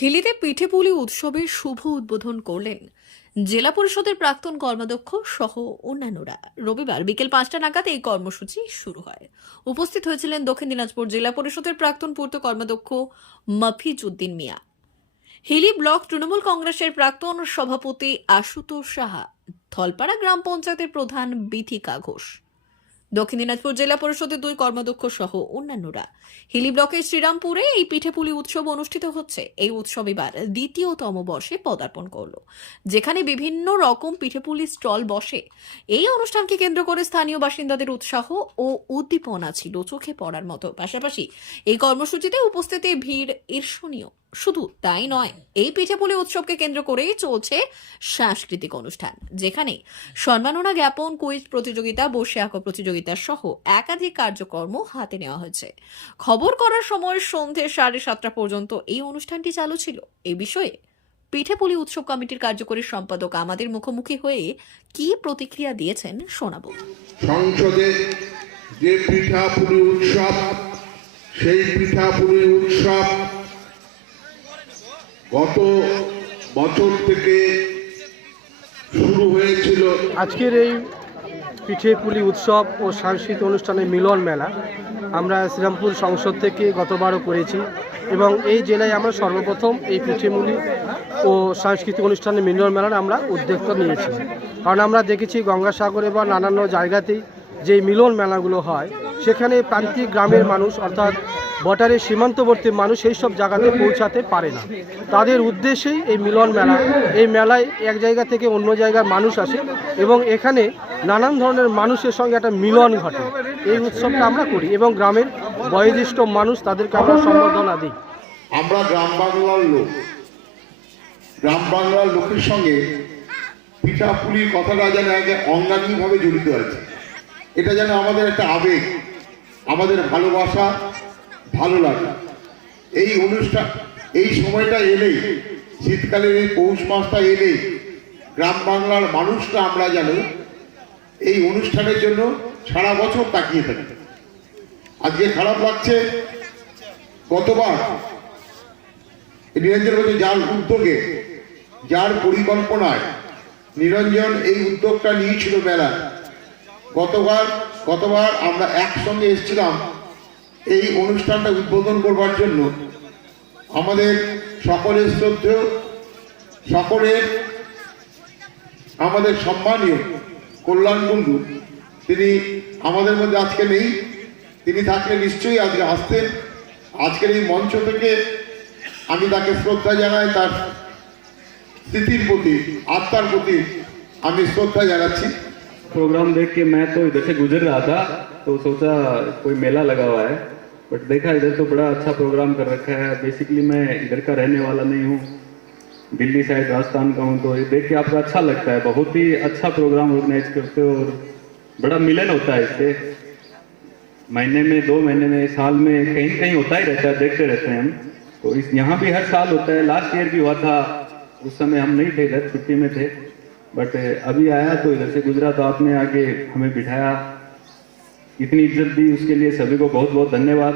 হিলিতে পিঠেপুলি উৎসবের শুভ উদ্বোধন করলেন জেলা পরিষদের প্রাক্তন কর্মাধ্যক্ষ সহ অন্যান্যরা। রবিবার বিকেল পাঁচটা নাগাদ এই কর্মসূচি শুরু হয়। উপস্থিত হয়েছিলেন দক্ষিণ দিনাজপুর জেলা পরিষদের প্রাক্তন পূর্ত কর্মাধ্যক্ষ মফিজউদ্দিন মিয়া। হিলি ব্লক তৃণমূল কংগ্রেসের প্রাক্তন সভাপতি আশুতোষ সাহা থলপাড়া গ্রাম পঞ্চায়েতের প্রধান বিথিকা ঘোষ দক্ষিণ দিনাজপুর জেলা পরিষদের দুই কর্মাধ্যক্ষ সহ অন্যান্যরা। হিলি ব্লকের শ্রীরামপুরে এই পিঠেপুলি উৎসব অনুষ্ঠিত হচ্ছে। এই উৎসব এবার দ্বিতীয়তম বর্ষে পদার্পণ করল, যেখানে বিভিন্ন রকম পিঠেপুলি স্টল বসে। এই অনুষ্ঠানকে কেন্দ্র করে স্থানীয় বাসিন্দাদের উৎসাহ ও উদ্দীপনা ছিল চোখে পড়ার মতো। পাশাপাশি এই কর্মসূচিতে উপস্থিতি ভিড় ঈর্ষণীয়। শুধু তাই নয়, এই পিঠেপুলি উৎসবকে কেন্দ্র করেই চলছে সাংস্কৃতিক অনুষ্ঠান, যেখানে সম্মাননা জ্ঞাপন, কুইজ প্রতিযোগিতা বসে আঁকো প্রতিযোগিতা সহ একাধিক কার্যক্রম হাতে নেওয়া হয়েছে। খবর করার সময় সন্ধে সাড়ে সাতটা পর্যন্ত এই অনুষ্ঠানটি চালু ছিল। এই বিষয়ে পিঠেপুলি উৎসব কমিটির কার্যকরী সম্পাদক আমাদের মুখোমুখি হয়ে কি প্রতিক্রিয়া দিয়েছেন শোনাবো। সংসদে যে পিঠাপুলি উৎসব, সেই পিঠাপুলি উৎসব গত বছর থেকে শুরু হয়েছিল আজকের এই পিঠে পুলি উৎসব ও সাংস্কৃতিক অনুষ্ঠানের মিলন মেলা। আমরা শ্রীরামপুর সংসদ থেকে গতবারও করেছি এবং এই জেলায় আমরা সর্বপ্রথম এই পিঠেমুলি ও সাংস্কৃতিক অনুষ্ঠানে মিলন মেলার আমরা উদ্যোক্তা নিয়েছি। কারণ আমরা দেখেছি গঙ্গাসাগরে বা নানান জায়গাতেই যে মিলন মেলাগুলো হয়, সেখানে প্রান্তিক গ্রামের মানুষ অর্থাৎ বর্ডারের সীমান্তবর্তী মানুষ এই সব জায়গাতে পৌঁছাতে পারে না। তাদের উদ্দেশ্যেই এই মিলন মেলা। এই মেলায় এক জায়গা থেকে অন্য জায়গার মানুষ আসে এবং এখানে নানান ধরনের মানুষের সঙ্গে একটা মিলন ঘটে। এই উৎসবটা আমরা করি এবং গ্রামের বয়োজ্যেষ্ঠ মানুষ তাদেরকে আমরা সম্বর্ধনা দিই। আমরা গ্রাম বাংলার লোক। গ্রাম বাংলার লোকের সঙ্গে পিঠাপুলির কথাটা যেন আগে অঙ্গাঙ্গিভাবে জড়িত আছে। এটা যেন আমাদের একটা আবেগ, আমাদের ভালোবাসা ভালো লাগা। এই অনুষ্ঠান, এই সময়টা এলেই, শীতকালের এই পৌষ মাসটা এলেই, গ্রাম বাংলার মানুষরা আমরা যেন এই অনুষ্ঠানের জন্য সারা বছর তাকিয়ে থাকি। আজকে খারাপ লাগছে, গতবার নিরঞ্জন যার উদ্যোগে, যার পরিকল্পনায় নিরঞ্জন এই উদ্যোগটা নিয়েছিল মেলা গতবার গতবার আমরা একসঙ্গে এসেছিলাম এই অনুষ্ঠানটা উদ্বোধন করবার জন্য আমাদের সকলের শ্রদ্ধেয়, সকলের আমাদের সম্মানীয় কল্যাণ বন্ধু, তিনি আমাদের মধ্যে আজকে নেই, তিনি থাকলে নিশ্চয়ই আজকে আসতেন। আজকের এই মঞ্চ থেকে আমি তাকে শ্রদ্ধা জানাই, তার স্মৃতির প্রতি, আত্মার প্রতি আমি শ্রদ্ধা জানাচ্ছি। प्रोग्राम देख के मैं तो इधर से गुजर रहा था तो सोचा कोई मेला लगा हुआ है। बट देखा इधर तो बड़ा अच्छा प्रोग्राम कर रखा है। बेसिकली मैं इधर का रहने वाला नहीं हूँ। दिल्ली साइड, राजस्थान का हूँ तो ये देख के आपको अच्छा लगता है। बहुत ही अच्छा प्रोग्राम ऑर्गेनाइज करते हो और बड़ा मिलन होता है इससे। महीने में, दो महीने में, साल में कहीं कहीं होता ही रहता है, देखते रहते हैं हम। तो इस यहाँ भी हर साल होता है। लास्ट ईयर भी हुआ था। उस समय हम नहीं थे, इधर छुट्टी में थे। बट अभी आया तो इधर से गुजरा तो आपने आके हमें बिठाया। इतनी इज़्ज़त दी उसके लिए सभी को बहुत बहुत धन्यवाद।